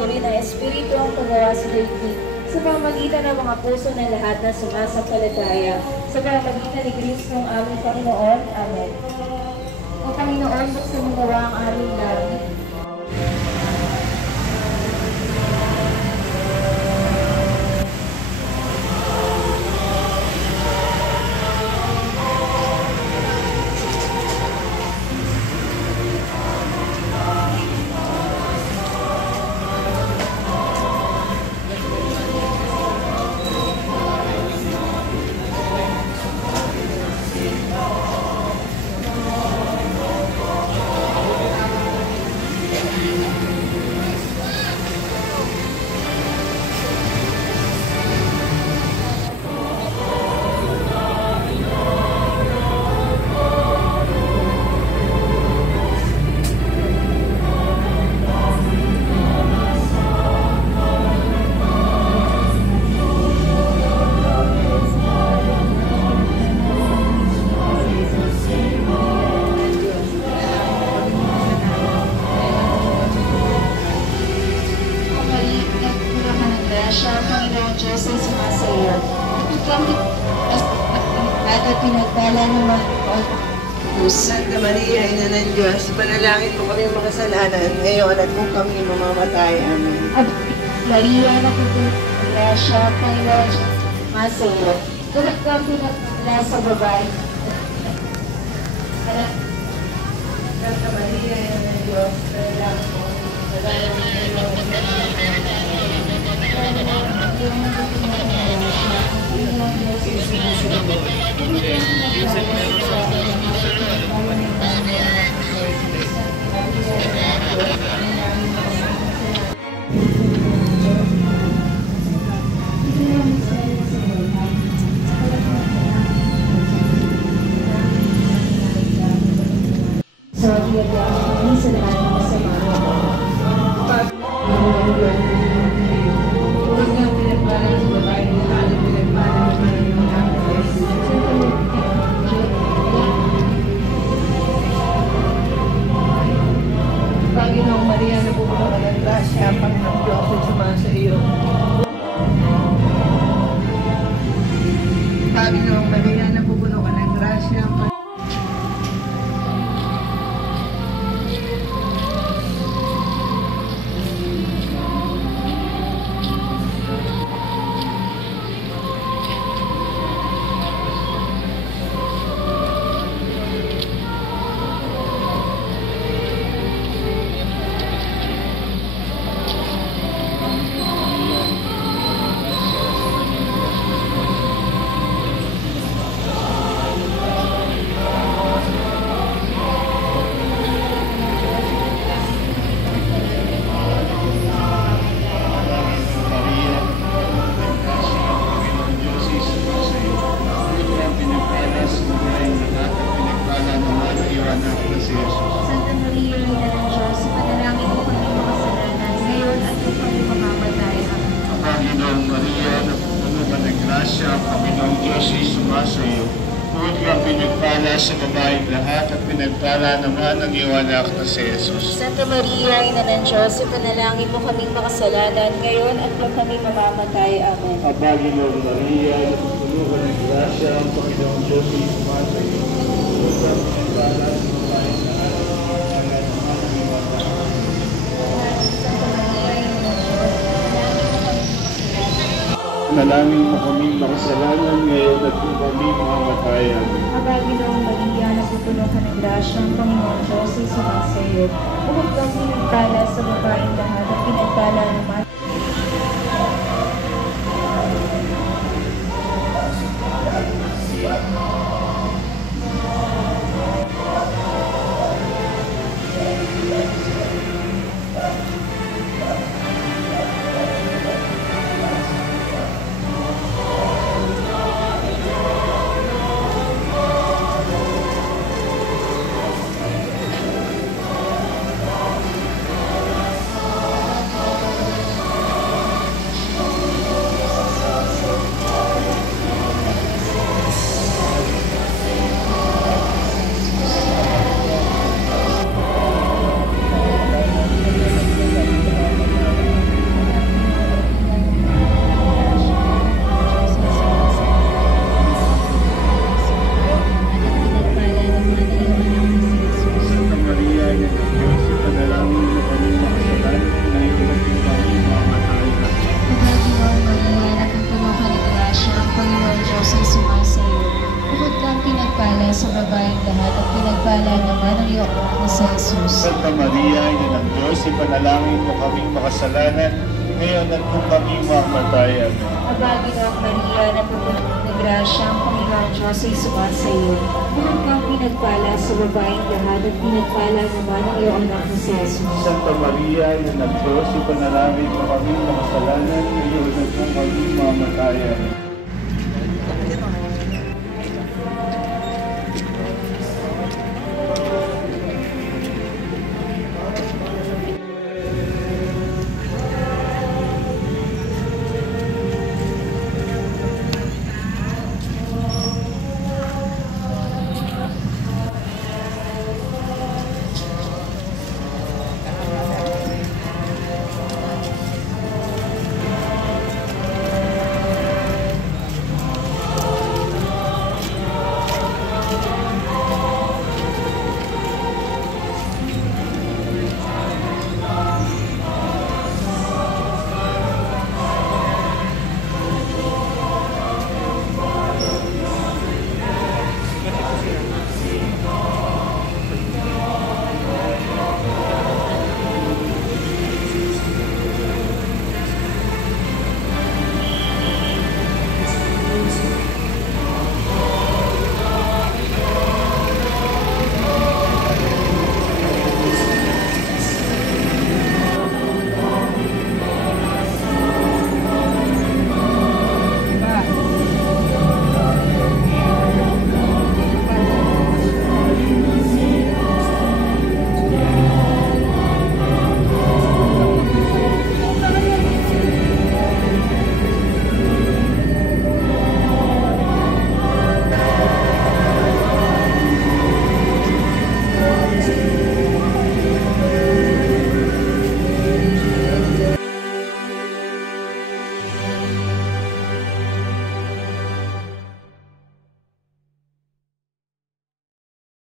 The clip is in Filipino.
mo rin ang Espiritu ang pagawa sa daigdig sa pamamagitan ng mga puso ng lahat na sumasampalataya. Sa pamamagitan ni Kristo ang aming Panginoon. Amen. O Panginoon, buksan mo gawa ang aming langit. Santa Maria, Ina ng Diyos, panalangin mo kami mga kasalanan, ngayon at kung kami mamamatay. Amen. Maria, naputulala siya, Panginoon, masaya. Tulad ka pinagpula sa babae. Santa Maria, Ina ng Diyos, panalangin mo Panginoong Maria, napupuno ka ng grasya, Panginoong Diyos ay sumasa iyo. Panginoong Maria, napupuno ka ng grasya, Santa Maria, Ina ng Diyos, panalangin mo kami makasalanan, ngayon at kung kami mamamatay. Amen. Panginoong Maria, napupuno ka ng grasya, Panginoong Diyos ay sumasa iyo. Huwag kang pinagpala sa babaeng lahat at pinagpala naman ang iyong anak na si Jesus. Santa Maria, Ina ng Diyos, panalangin mo kaming makasalanan, ngayon at kung kami mamamatay. Amen. Panginoong Maria, napupuno ka ng grasya, Panginoong Diyos ay sumasa iyo. Huwag kang pinagpala sa babaeng lahat at pinagpala naman ang iyong anak. Nalangin mo kami makasalanan ngayon at kung kami mamamatay. Amen. Panginoong Maria, napupuno ka ng grasya, ang Panginoong Diyos ay sumasa iyo. Huwag kang pinagpala sa babaeng lahat at pinagpala naman. Santa Maria, ina ng Diyos, ipanalangin mo kaming makasalanan, ngayon at kung kami mamatayan. Mabaginang Maria, napupuno ng grasya, ang Panginoong Diyos ay sumasa iyo. Mahal kang pinagpala sa babaeng lahat at pinagpala naman ang iyong anak na si Jesus. Santa Maria, ina ng Diyos, ipanalangin mo kaming makasalanan, ngayon at kung kami mamatayan.